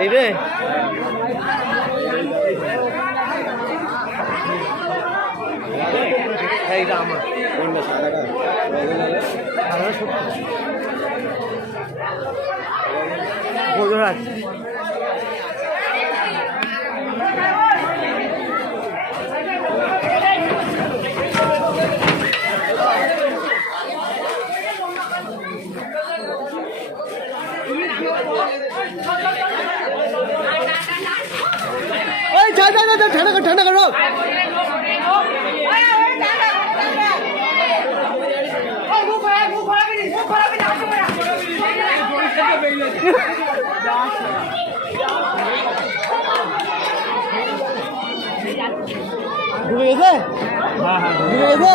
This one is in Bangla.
এই রে এইটা আমার কোনটা সাদাটা বড়হাট ওই যা যা যা ঠান্ডা করো ডুবে গেছে? হ্যাঁ হ্যাঁ ডুবে গেছে।